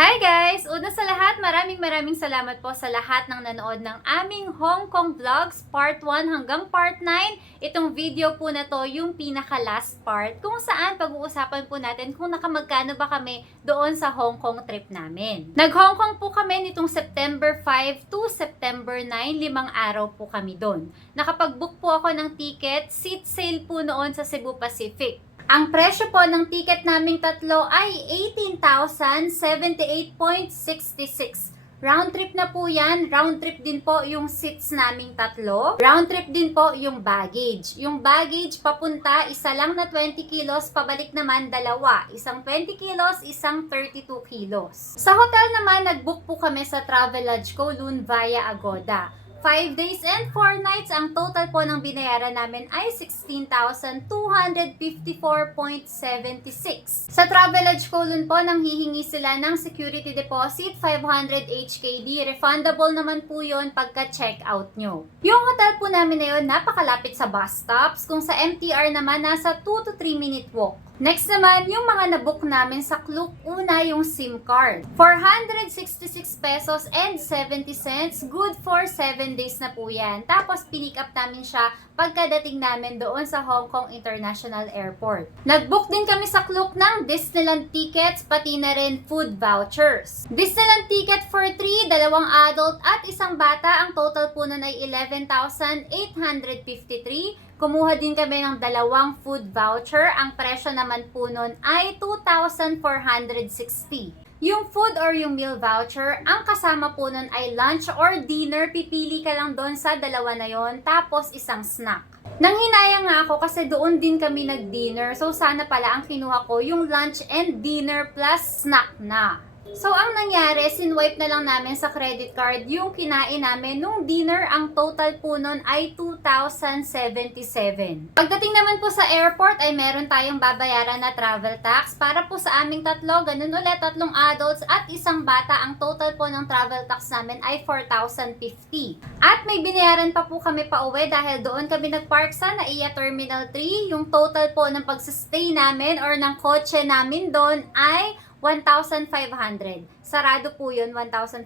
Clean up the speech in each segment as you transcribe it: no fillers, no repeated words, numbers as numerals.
Hi guys! Una sa lahat, maraming salamat po sa lahat ng nanood ng aming Hong Kong Vlogs Part 1 hanggang Part 9. Itong video po na to yung pinaka-last part kung saan pag-uusapan po natin kung nakamagkano ba kami doon sa Hong Kong trip namin. Nag-Hong Kong po kami nitong September 5 to September 9, 5 araw po kami doon. Nakapag-book po ako ng ticket, seat sale po noon sa Cebu Pacific. Ang presyo po ng ticket naming tatlo ay 18,078.66. Round trip na po yan. Round trip din po yung seats naming tatlo. Round trip din po yung baggage. Yung baggage papunta, isa lang na 20 kilos. Pabalik naman, dalawa. Isang 20 kilos, isang 32 kilos. Sa hotel naman, nag-book po kami sa Travelodge Kowloon via Agoda. 5 days and 4 nights, ang total po ng binayaran namin ay 16,254.76. Sa Travelodge Kowloon po, nang hihingi sila ng security deposit, 500 HKD. Refundable naman po yun pagka check-out nyo. Yung hotel po namin na yun, napakalapit sa bus stops. Kung sa MTR naman, nasa 2 to 3 minute walk. Next naman, yung mga nabook namin sa Klook, una yung SIM card. 466 pesos and 70 cents. Good for 7 days na po yan. Tapos, pinick up namin siya pagkadating namin doon sa Hong Kong International Airport. Nagbook din kami sa Klook ng Disneyland tickets, pati na rin food vouchers. Disneyland ticket for 3, dalawang adult at isang bata. Ang total po nun ay 11,853. Kumuha din kami ng dalawang food voucher. Ang presyo naman po nun ay 2,460. Yung food or yung meal voucher, ang kasama po nun ay lunch or dinner. Pipili ka lang doon sa dalawa na yon, tapos isang snack. Nanghinayang nga ako kasi doon din kami nag-dinner. So sana pala ang kinuha ko yung lunch and dinner plus snack na. So, ang nangyari, sinwipe na lang namin sa credit card yung kinain namin nung dinner. Ang total po nun ay 2,077. Pagdating naman po sa airport ay meron tayong babayaran na travel tax. Para po sa aming tatlo, ganun ulit, tatlong adults at isang bata. Ang total po ng travel tax namin ay 4,050. At may binayaran pa po kami pa uwi dahil doon kami nagpark sa NAIA Terminal 3. Yung total po ng pagsistay namin or ng kotse namin doon ay 1,500. Sarado po yun, 1,500.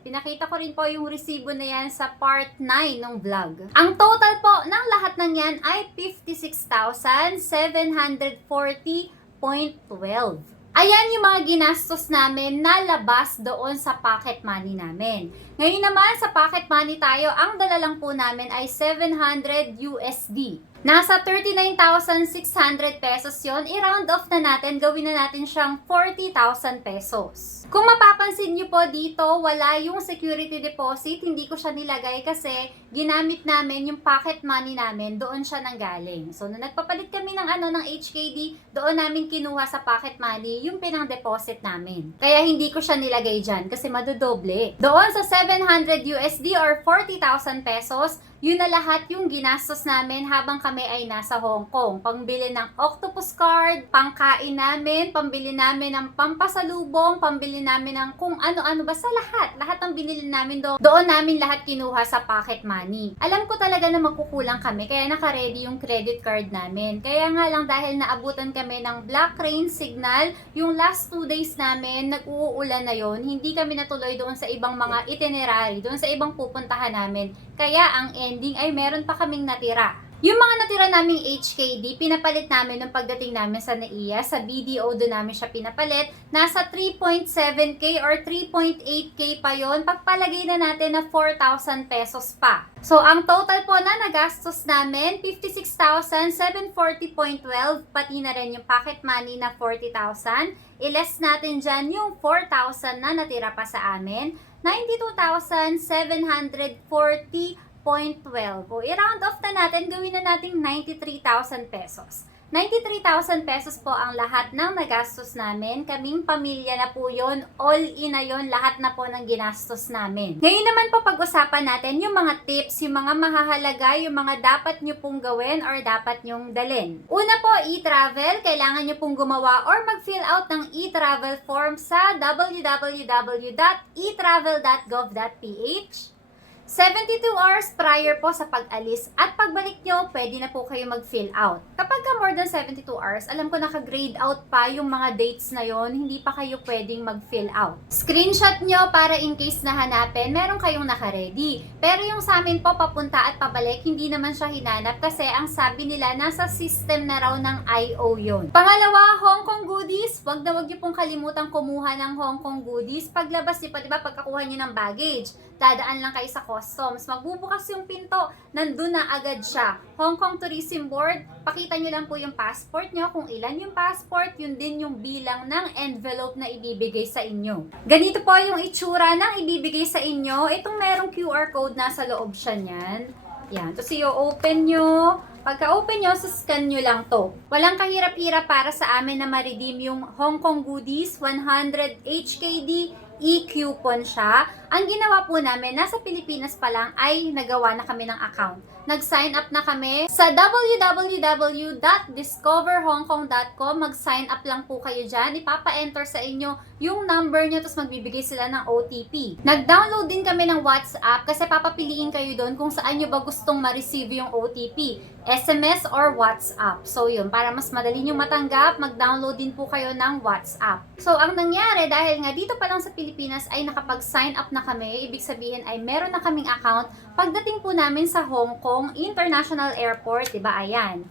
Pinakita ko rin po yung resibo na yan sa part 9 ng vlog. Ang total po ng lahat ng yan ay 56,740.12. Ayan yung mga ginastos namin na labas doon sa pocket money namin. Ngayon naman sa pocket money tayo, ang dala lang po namin ay 700 USD. Nasa 39,600 pesos yon. I-round off na natin, gawin na natin siyang 40,000 pesos. Kung mapapansin nyo po dito, wala yung security deposit. Hindi ko siya nilagay kasi ginamit namin yung pocket money namin, doon siya nanggaling. So, nung nagpapalit kami ng HKD, doon namin kinuha sa pocket money yung pinang-deposit namin. Kaya hindi ko siya nilagay dyan kasi madodoble. Doon sa 700 USD or 40,000 pesos, yun na lahat yung ginastos namin habang kami ay nasa Hong Kong. Pangbili ng octopus card, pangkain namin, pambili namin ng pampasalubong, pambili namin ng kung ano-ano, basta lahat. Lahat ng binili namin doon. Doon namin lahat kinuha sa pocket money. Alam ko talaga na magkukulang kami, kaya naka-ready yung credit card namin. Kaya nga lang dahil naabutan kami ng black rain signal, yung last 2 days namin, nag-uulan na yon, hindi kami natuloy doon sa ibang mga itinerary, doon sa ibang pupuntahan namin. Kaya ang ending ay meron pa kaming natira. Yung mga natira naming HKD, pinapalit namin nung pagdating namin sa NAIA. Sa BDO doon namin siya pinapalit. Nasa 3.7K or 3.8K pa yon. Pagpalagay na natin na 4,000 pesos pa. So, ang total po na nagastos namin, 56,740.12. Pati na rin yung pocket money na 40,000. I-less natin dyan yung 4,000 na natira pa sa amin. 92,740.12. O, i-round off na natin, gawin na natin 93,000 pesos. 93,000 pesos po ang lahat ng nagastos namin. Kaming pamilya na po yun, all in na yun, lahat na po ng ginastos namin. Ngayon naman po pag-usapan natin yung mga tips, yung mga mahahalaga, yung mga dapat nyo pong gawin or dapat nyong dalin. Una po, e-travel. Kailangan nyo pong gumawa or mag-fill out ng e-travel form sa www.etravel.gov.ph. 72 hours prior po sa pag-alis at pagbalik nyo, pwede na po kayo mag-fill out. Kapag ka more than 72 hours, alam ko naka-grade out pa yung mga dates na yon, hindi pa kayo pwedeng mag-fill out. Screenshot nyo para in case na hanapin, meron kayong naka-ready. Pero yung sa amin po, papunta at pabalik, hindi naman siya hinanap kasi ang sabi nila, nasa system na raw ng IO yon. Pangalawa, Hong Kong goodies. Wag nyo pong kalimutang kumuha ng Hong Kong goodies. Paglabas nyo pa, diba, pagkakuha nyo ng baggage, dadaan lang kayo sa customs, magbubukas yung pinto, nandun na agad siya. Hong Kong Tourism Board, pakita nyo lang po yung passport nyo, kung ilan yung passport, yun din yung bilang ng envelope na ibibigay sa inyo. Ganito po yung itsura ng ibibigay sa inyo. Itong merong QR code nasa loob siya niyan. Yan. Tapos i-open nyo. Pagka-open nyo, scan nyo lang to. Walang kahirap-hirap para sa amin na ma-redeem yung Hong Kong goodies, 100 HKD, e-coupon siya. Ang ginawa po namin, nasa Pilipinas pa lang ay nagawa na kami ng account. Nag-sign up na kami sa www.discoverhongkong.com. Mag-sign up lang po kayo dyan. Ipapa-enter sa inyo yung number nyo, tapos magbibigay sila ng OTP. Nag-download din kami ng WhatsApp kasi papapiliin kayo doon kung saan nyo ba gustong ma-receive yung OTP. SMS or WhatsApp. So yun, para mas madali nyo matanggap, mag-download din po kayo ng WhatsApp. So ang nangyari, dahil nga dito pa lang sa Pilipinas ay nakapag-sign up na kami, ibig sabihin ay meron na kaming account. Pagdating po namin sa Hong Kong International Airport, diba, ayan.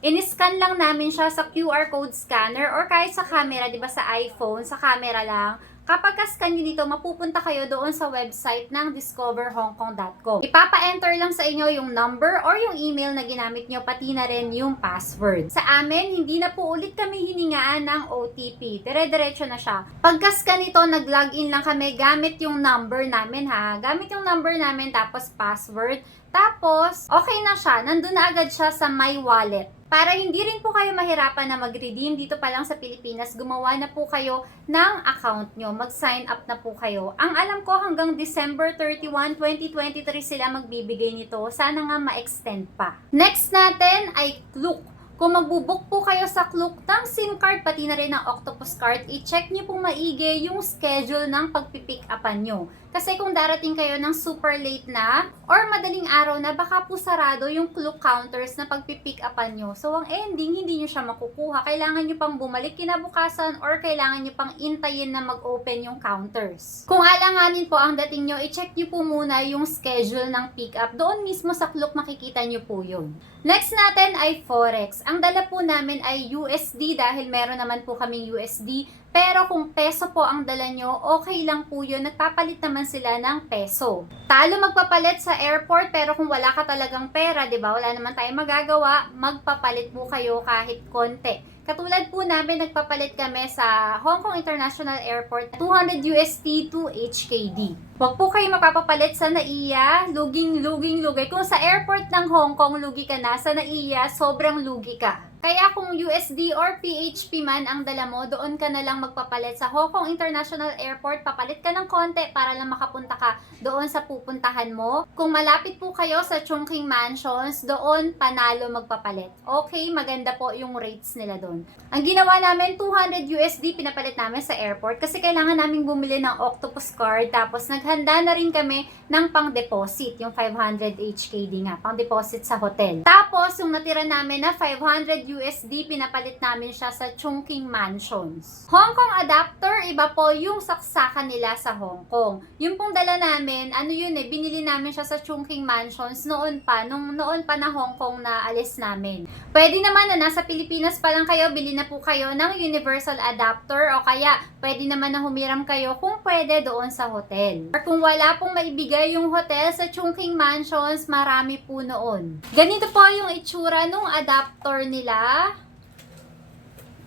In-scan lang namin siya sa QR code scanner or kahit sa camera, diba, sa iPhone, sa camera lang. Kapag ka-scan nyo dito, mapupunta kayo doon sa website ng discoverhongkong.com. Ipapa-enter lang sa inyo yung number or yung email na ginamit nyo, pati na rin yung password. Sa amin, hindi na po ulit kami hiningaan ng OTP. Dire-diretso na siya. Pagka-scan nito, nag-login lang kami gamit yung number namin, ha. Gamit yung number namin, tapos password. Tapos, okay na siya. Nandun na agad siya sa My Wallet. Para hindi rin po kayo mahirapan na mag-redeem dito pa lang sa Pilipinas, gumawa na po kayo ng account nyo. Mag-sign up na po kayo. Ang alam ko hanggang December 31, 2023 sila magbibigay nito. Sana nga ma-extend pa. Next natin ay Klook. Kung magbubook po kayo sa Klook ng SIM card, pati na rin ng Octopus card, i-check nyo pong maigi yung schedule ng pagpipick upan nyo. Kasi kung darating kayo ng super late na or madaling araw na, baka po sarado yung Klook counters na pagpipick upan nyo. So ang ending, hindi nyo siya makukuha. Kailangan nyo pang bumalik kinabukasan or kailangan nyo pang intayin na mag-open yung counters. Kung alanganin po ang dating nyo, i-check nyo po muna yung schedule ng pick up. Doon mismo sa Klook makikita nyo po yun. Next natin ay Forex. Ang dala po namin ay USD dahil meron naman po kaming USD. Pero kung peso po ang dala nyo, okay lang po yun. Nagpapalit naman sila ng peso. Talo magpapalit sa airport, pero kung wala ka talagang pera, di ba? Wala naman tayong magagawa, magpapalit po kayo kahit konti. Katulad po namin, nagpapalit kami sa Hong Kong International Airport, 200 USD to HKD. Huwag po kayo mapapapalit sa NAIA, luging-lugay. Kung sa airport ng Hong Kong, lugi ka na, sa NAIA, sobrang lugi ka. Kaya kung USD or PHP man ang dala mo, doon ka na lang magpapalit sa Hong Kong International Airport. Papalit ka ng konti para lang makapunta ka doon sa pupuntahan mo. Kung malapit po kayo sa Chungking Mansions, doon panalo magpapalit. Okay, maganda po yung rates nila doon. Ang ginawa namin, 200 USD pinapalit namin sa airport kasi kailangan namin bumili ng Octopus card. Tapos naghanda na rin kami ng pang-deposit, yung 500 HKD nga, pang-deposit sa hotel. Tapos yung natira namin na 500 USD, pinapalit namin siya sa Chungking Mansions. Hong Kong adapter, iba po yung saksakan nila sa Hong Kong. Yung pong dala namin, ano yun binili namin siya sa Chungking Mansions noon pa na Hong Kong na alis namin. Pwede naman na nasa Pilipinas pa lang kayo, bili na po kayo ng universal adapter o kaya pwede naman na humiram kayo kung pwede doon sa hotel. Or kung wala pong maibigay yung hotel sa Chungking Mansions, marami po noon. Ganito po yung itsura nung adapter nila.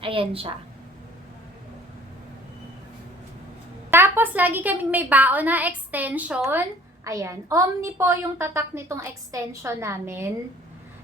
Ayan siya. Tapos, lagi kaming may baon na extension. Ayan. Omni po yung tatak nitong extension namin.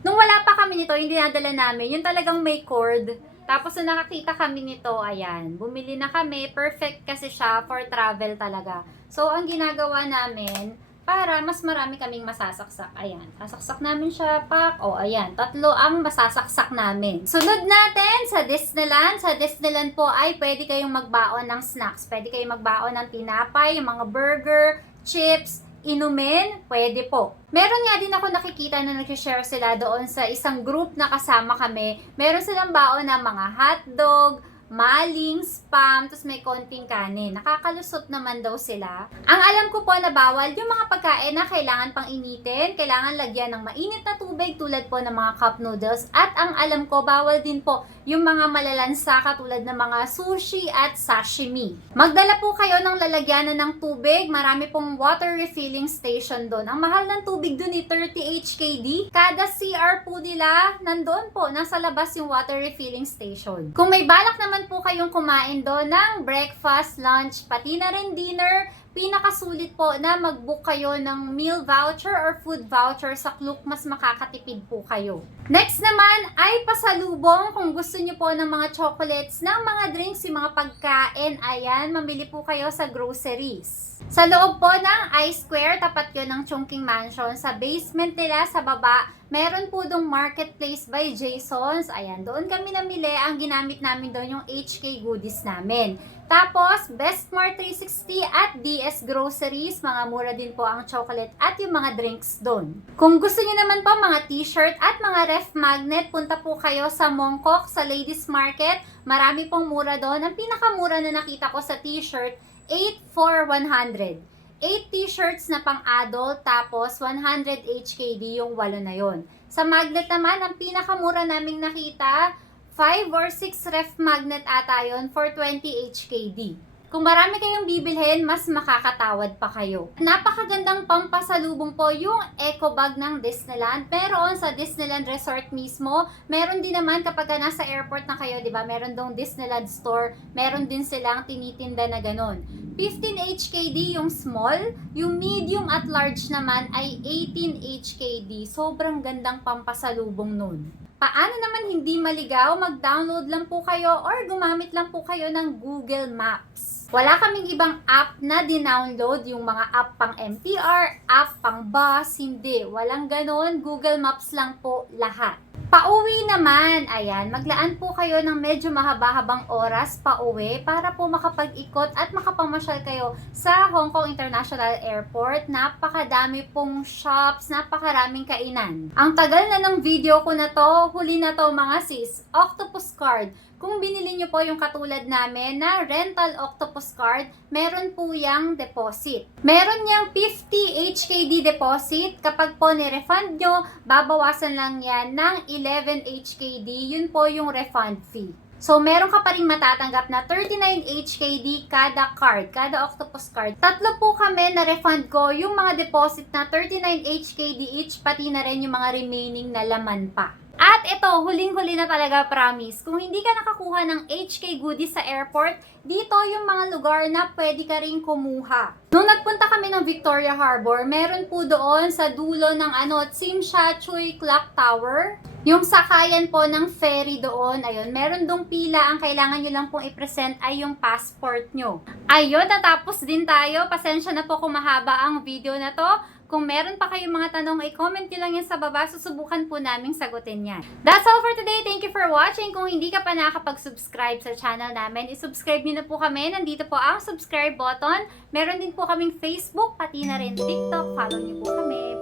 Nung wala pa kami nito, yung dinadala namin, yung talagang may cord. Tapos, nung nakakita kami nito, ayan. Bumili na kami. Perfect kasi siya for travel talaga. So, ang ginagawa namin, para mas marami kaming masasaksak. Ayan, sasaksak namin siya, pak. O, ayan, 3 ang masasaksak namin. Sunod natin sa Disneyland. Sa Disneyland po ay pwede kayong magbaon ng snacks. Pwede kayong magbaon ng tinapay, yung mga burger, chips, inumin, pwede po. Meron nga din ako nakikita na nag-share sila doon sa isang group na kasama kami. Meron silang baon ng mga hotdog, maling, spam, tapos may konting kanin. Nakakalusot naman daw sila. Ang alam ko po na bawal yung mga pagkain na kailangan pang initin, kailangan lagyan ng mainit na tubig tulad po ng mga cup noodles. At ang alam ko, bawal din po yung mga malalansa katulad ng mga sushi at sashimi. Magdala po kayo ng lalagyanan ng tubig. Marami pong water refilling station doon. Ang mahal ng tubig doon ay 30 HKD. Kada CR po nila, nandoon po, nasa labas yung water refilling station. Kung may balak naman po kayong kumain doon ng breakfast, lunch, pati na rin dinner, pinakasulit po na mag-book kayo ng meal voucher or food voucher sa Klook, mas makakatipid po kayo. Next naman ay pasalubong kung gusto nyo po ng mga chocolates, ng mga drinks, yung mga pagkain, ayan, mamili po kayo sa groceries. Sa loob po ng I-Square, tapat yun ng Chungking Mansion, sa basement nila, sa baba, meron po dong Marketplace by Jasons. Ayan, doon kami namili. Ang ginamit namin doon yung HK goodies namin. Tapos, Bestmart 360 at DS Groceries. Mga mura din po ang chocolate at yung mga drinks doon. Kung gusto niyo naman po mga t-shirt at mga ref magnet, punta po kayo sa Mongkok, sa Ladies Market. Marami pong mura doon. Ang pinakamura na nakita ko sa t-shirt, 8 for 100. 8 t-shirts na pang-adult, tapos 100 HKD yung 8 na yon. Sa magnet naman, ang pinakamura naming nakita, 5 or 6 ref magnet ata yun for 20 HKD. Kung marami kayong bibilhin, mas makakatawad pa kayo. Napakagandang pampasalubong po yung eco bag ng Disneyland. Meron sa Disneyland Resort mismo. Meron din naman kapag nasa airport na kayo, di ba? Meron dong Disneyland store. Meron din silang tinitinda na ganon. 15 HKD yung small. Yung medium at large naman ay 18 HKD. Sobrang gandang pampasalubong nun. Paano naman hindi maligaw? Mag-download lang po kayo or gumamit lang po kayo ng Google Maps. Wala kaming ibang app na dinownload, yung mga app pang MTR, app pang bus, hindi. Walang ganon, Google Maps lang po lahat. Pauwi naman, ayan, maglaan po kayo ng medyo mahaba-habang oras pauwi para po makapag-ikot at makapamasyal kayo sa Hong Kong International Airport. Napakadami pong shops, napakaraming kainan. Ang tagal na ng video ko na to, huli na to mga sis, Octopus Card. Kung binili nyo po yung katulad namin na rental octopus card, meron po yung deposit. Meron yung 50 HKD deposit. Kapag po ni-refund nyo, babawasan lang yan ng 11 HKD. Yun po yung refund fee. So, meron ka pa rin matatanggap na 39 HKD kada card, kada octopus card. Tatlo po kami na refund ko yung mga deposit na 39 HKD each, pati na rin yung mga remaining na laman pa. At ito, huling-huli na talaga, promise. Kung hindi ka nakakuha ng HK goodies sa airport, dito yung mga lugar na pwede ka rin kumuha. Nung nagpunta kami ng Victoria Harbor, meron po doon sa dulo ng Tsim Sha Tsui Clock Tower. Yung sakayan po ng ferry doon, ayun, meron dong pila. Ang kailangan nyo lang pong i-present ay yung passport nyo. Ayun, natapos din tayo. Pasensya na po kung mahaba ang video na to. Kung meron pa kayong mga tanong, i-comment nyo lang yan sa baba. Susubukan po naming sagutin yan. That's all for today. Thank you for watching. Kung hindi ka pa nakakapag-subscribe sa channel namin, i-subscribe nyo na po kami. Nandito po ang subscribe button. Meron din po kaming Facebook, pati na rin TikTok. Follow nyo po kami.